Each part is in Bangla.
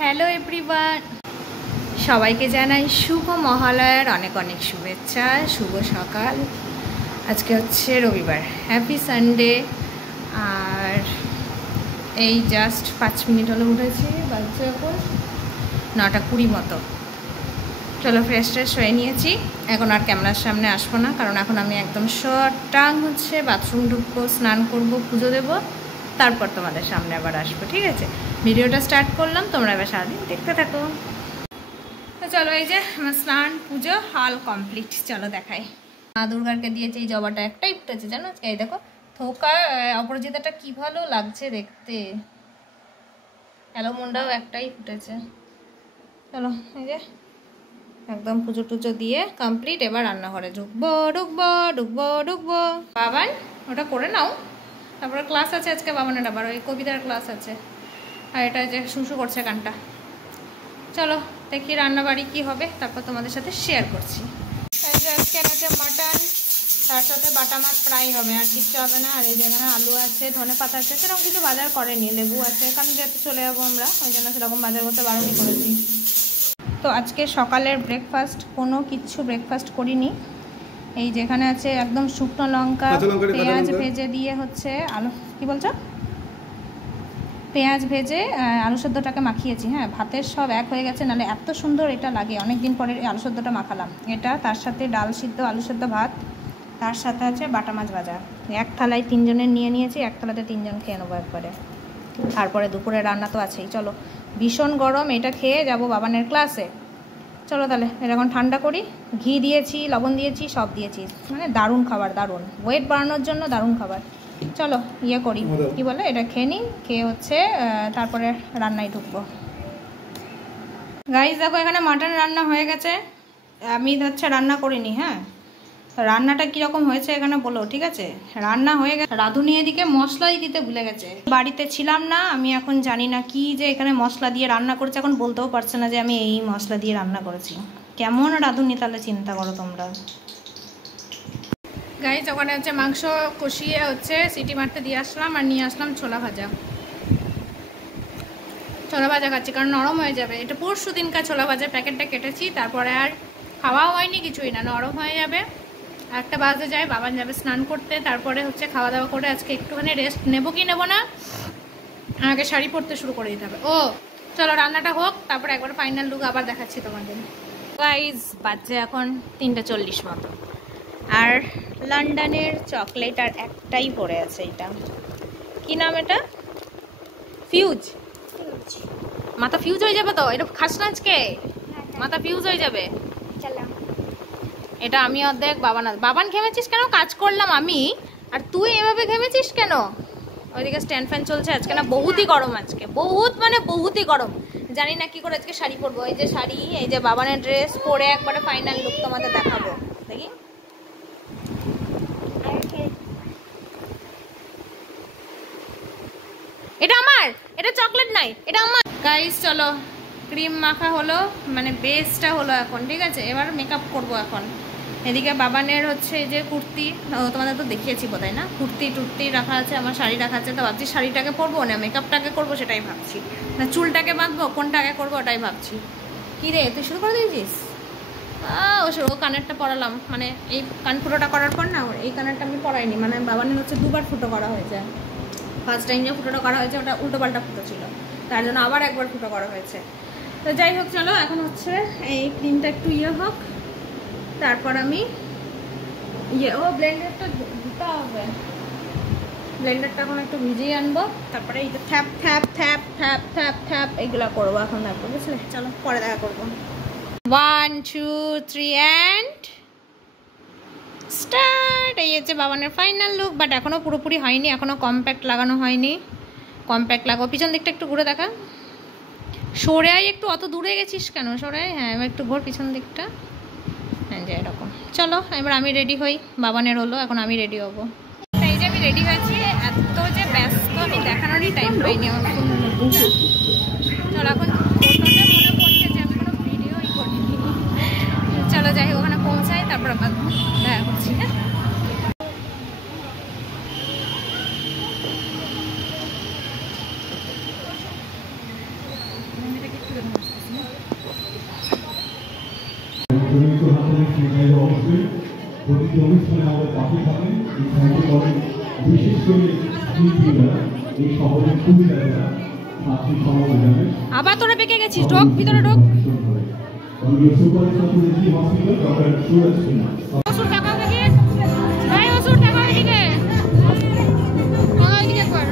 হ্যালো এভরিওয়ান, সবাইকে জানাই শুভ মহালয়ার অনেক অনেক শুভেচ্ছা। শুভ সকাল। আজকে হচ্ছে রবিবার, হ্যাপি সানডে। আর এই জাস্ট 5 মিনিট হলো উঠেছি, বাজছে এখন 9:20 মতো। চলো ফ্রেশ হয়ে নিয়েছি। এখন আর ক্যামেরার সামনে আসবো না, কারণ এখন আমি একদম শর্ট টাং হচ্ছে বাথরুম ঢুকবো, স্নান করব, পুজো দেবো, তারপর তোমাদের সামনে আবার আসবো। ঠিক আছে, ভিডিওটা স্টার্ট করলাম, তোমরা এবার সারাদিন দেখতে থাকো। তো চলো, এই যে আমার স্নান পুজো হাল কমপ্লিট। চলো দেখাই। মা দুর্গাকে দিয়েছে এই জবাটা, একটাই ফুটেছে জানো। এই দেখো থোকা অপরাজিতাটা কি ভালো লাগছে দেখতে। অ্যালোমন্ডাও একটাই ফুটেছে। চলো এই যে একদম পুজো টুজো দিয়ে কমপ্লিট। এবার রান্নাঘরে ঢুকবো ঢুকবো ঢুকবো ঢুকবো। বাবান ওটা করে নাও, তারপরে ক্লাস আছে আজকে বাবানের, আবার ওই কবিতার ক্লাস আছে। আর এটা যে শুশু করছে কানটা। চলো দেখি রান্নাবাড়ি কি হবে, তারপর তোমাদের সাথে শেয়ার করছি। এই যে আজকে এনেছে মাটন, তার সাথে বাটা মাছ ফ্রাই হবে, আর কিচ্ছু হবে না। আর এই যেখানে আলু আছে, ধনে পাতা আছে, সেরকম কিছু বাজার করেনি। লেবু আছে, কারণ যেহেতু চলে যাবো আমরা, ওই জন্য সেরকম বাজার করতে বারণই করেছি। তো আজকে সকালের ব্রেকফাস্ট কোনো কিছু ব্রেকফাস্ট করিনি। এই যেখানে আছে একদম শুকনো লঙ্কা, পেঁয়াজ ভেজে দিয়ে হচ্ছে আলু, কি বলছো, পেঁয়াজ ভেজে আলু সেদ্ধটাকে মাখিয়েছি। হ্যাঁ, ভাতের সব এক হয়ে গেছে, নাহলে এত সুন্দর এটা লাগে। অনেক দিন পরে আলু সেদ্ধটা মাখালাম। এটা তার সাথে ডাল সিদ্ধ, আলু সেদ্ধ ভাত, তার সাথে আছে বাটা মাছ ভাজা। এক থালায় 3 জনের নিয়ে নিয়েছি, এক থালাতে 3 জন খেয়ে নেবো একবারে। তারপরে দুপুরে রান্না তো আছেই। চলো, ভীষণ গরম, এটা খেয়ে যাব বাবানের ক্লাসে। চলো তাহলে এটা এখন ঠান্ডা করি। ঘি দিয়েছি, লবণ দিয়েছি, সব দিয়েছি, মানে দারুণ খাবার, দারুণ ওয়েট বাড়ানোর জন্য দারুণ খাবার। চলো ইয়ে করি, কি বলে, এটা খেয়ে নিই, খেয়ে হচ্ছে তারপরে রান্নায় ঢুকবো। গাইস দেখো এখানে মাটন রান্না হয়ে গেছে, আমি হচ্ছে রান্না করিনি। হ্যাঁ, রান্নাটা কীরকম হয়েছে এখানে বলো, ঠিক আছে। রান্না হয়ে গেছে, রাঁধুনি এদিকে মশলাই দিতে ভুলে গেছে। বাড়িতে ছিলাম না আমি, এখন জানি না কি যে এখানে মশলা দিয়ে রান্না করেছে, এখন বলতেও পারছে না যে আমি এই মশলা দিয়ে রান্না করেছি। কেমন রাঁধুনি তাহলে চিন্তা করো তোমরা। গাইস ওখানে হচ্ছে মাংস কষিয়ে হচ্ছে সিটি মারতে দিয়ে আসলাম, আর নিয়ে আসলাম ছোলা ভাজা। ছোলা ভাজা খাচ্ছি কারণ নরম হয়ে যাবে। এটা পরশু দিনকার ছোলা ভাজার প্যাকেটটা কেটেছি, তারপরে আর খাওয়াও হয়নি, কিছুই না, নরম হয়ে যাবে। 1টা বাজে যায়, বাবান যাবে স্নান করতে, তারপরে হচ্ছে খাওয়া দাওয়া করে আজকে একটুখানি রেস্ট নেবো কি নেবো না, আগে শাড়ি পরতে শুরু করে দিতে হবে। ও চলো রান্নাটা হোক, তারপরে একবার ফাইনাল লুক আবার দেখাচ্ছি তোমাদের। গাইস বাজে এখন 3:40 মতো, আর লন্ডনের চকলেট আর একটাই পড়ে আছে। এটা কি নাম, এটা ফিউজ। মাথা ফিউজ হয়ে যাবে তো, এটা খাস না আজকে, মাথা ফিউজ হয়ে যাবে। এটা আমি অর্ধেক, বাবান ঘেমেছিস কেন, কাজ করলাম আমি, আর তুই এভাবে ঘেমেছিস কেন। ওইদিকে স্ট্যান্ড ফ্যান চলছে। আজকে না বহুতই গরম, আজকে বহুতই গরম। জানি না কি করে আজকে শাড়ি পরবো। এই যে শাড়ি, এই যে বাবানের ড্রেস পরে একবারে ফাইনাল লুক তোমাদের দেখাবো। দেখি এটা আমার, এটা চকলেট নাই, এটা আমার। গাইস চলো, ক্রিম মাখা হলো, মানে বেসটা হলো এখন, ঠিক আছে। এবার মেকআপ করবো এখন। এদিকে বাবানের হচ্ছে যে কুর্তি, তোমাদের তো দেখিয়েছি বোধহয় না, কুর্তি টুর্তি রাখা আছে, আমার শাড়ি রাখা আছে। তো ভাবছি শাড়িটাকে পরবো না মেকআপটাকে করবো, সেটাই ভাবছি। না চুলটাকে বাঁধবো, কোনটা আগে করবো ওটাই ভাবছি। কী রে তুই শুরু করে দিয়েছিস। ও কানেরটা পরালাম, মানে এই কান ফুটোটা করার পর না, এই কানেরটা আমি পরাইনি, মানে বাবানের হচ্ছে 2বার ফুটো করা হয়েছে। ফার্স্ট টাইম যে ফুটোটা করা হয়েছে ওটা উল্টো পাল্টা ফুটো ছিল, তার জন্য আবার একবার ফুটো করা হয়েছে। তো যাই হোক চলো, এখন হচ্ছে এই ক্রিমটা একটু ইয়ে হোক, তারপর আমি ব্লেন্ডারটা দিতে হবে। ব্লেন্ডারটা এখন একটু ভিজিয়ে আনবো, তারপরে এই যে থ্যাপ থ্যাপ থ্যাপ থ্যাপ থ্যাপ থ্যাপ এইগুলো করবো এখন, তারপর বুঝলে। চলো পরে দেখা করবো। 1 2 3 অ্যান্ড স্টার্ট। এই হচ্ছে বাবানের ফাইনাল লুক, বাট এখনও পুরোপুরি হয়নি, এখনও কম্প্যাক্ট লাগানো হয়নি। কম্প্যাক্ট লাগাবো। পিছন দিকটা একটু ঘুরে দেখা, সরে আয় একটু, অত দূরে গেছিস কেন, সরে আয়। হ্যাঁ এবার একটু ঘোর পিছন দিকটা, হ্যাঁ যে এরকম। চলো এবার আমি রেডি হই, বাবানের হলো, এখন আমি রেডি হবো। এই যে আমি রেডি হয়েছি, এত যে ব্যস্ত আমি দেখানোরই টাইম পাইনি আমার ফোন। চলো এখন মনে পড়ছে যে আমি কোনো ভিডিওই করিনি। চলো যাই হোক, ওখানে পৌঁছাই, তারপর আবার দেখা করছি। হ্যাঁ একটু আবার তোরা পেকে গেছিস, ঢোক ভিতরে ঢোক। ওষুধ টাকাও দেখি ভাই, ওষুধ টাকা এদিকে একবার।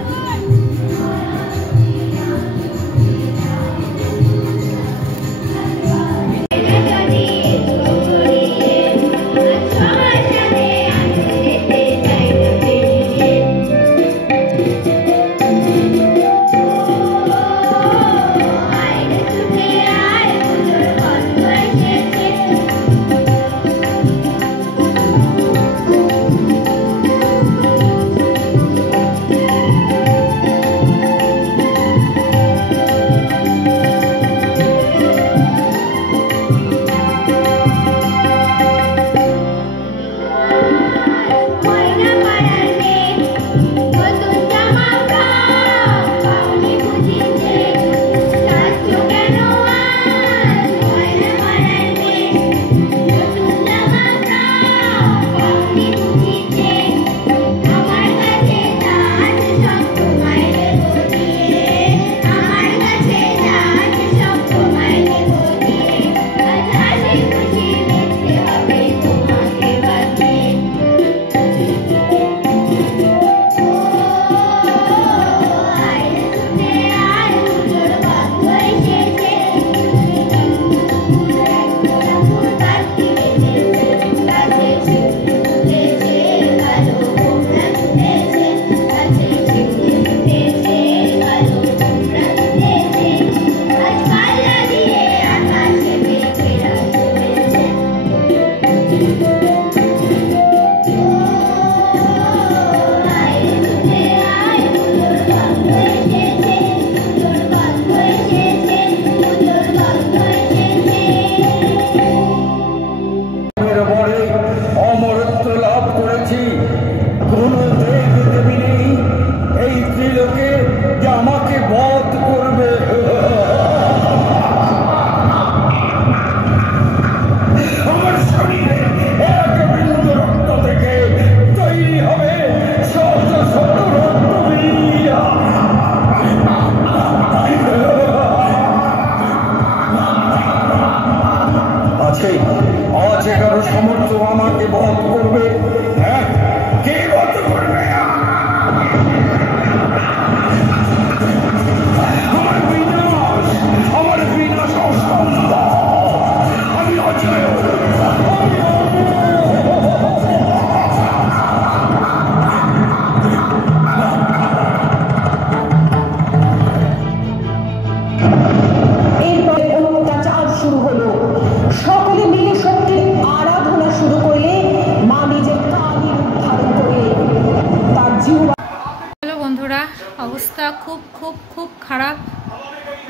অবস্থা খুব খুব খুব খারাপ।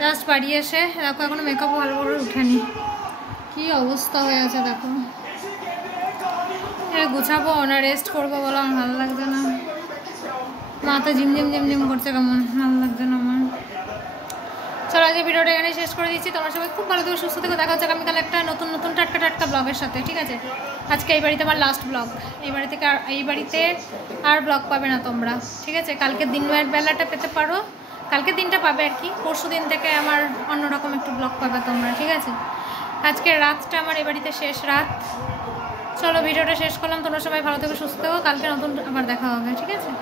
জাস্ট বাড়ি এসে দেখো এখনো মেকআপ ভালো করে উঠেনি, কি অবস্থা হয়ে আছে দেখো। গুছাবো না রেস্ট করবো বলো, আমার ভালো লাগছে না, মাথা ঝিমঝিম ঝিমঝিম করছে, কেমন ভালো লাগছে না আমার। চলো আজকে ভিডিওটা এখানে শেষ করে দিচ্ছি। তোমরা সবাই খুব ভালো থেকো, সুস্থ থেকো। দেখা হচ্ছে আগামীকাল একটা নতুন নতুন টাটকা টাটকা ব্লগের সাথে, ঠিক আছে? আজকে এই বাড়িতে আমার লাস্ট ব্লগ, এই বাড়িতে আর ব্লগ পাবে না তোমরা, ঠিক আছে? কালকে দিনের বেলাটা পেতে পারো, কালকের দিনটা পাবে আর কি, পরশু দিন থেকে আমার অন্যরকম একটু ব্লগ পাবে তোমরা, ঠিক আছে? আজকের রাতটা আমার এই বাড়িতে শেষ রাত। চলো ভিডিওটা শেষ করলাম, তোমরা সবাই ভালো থেকো, সুস্থ থেকো। কালকে নতুন আবার দেখা হবে, ঠিক আছে?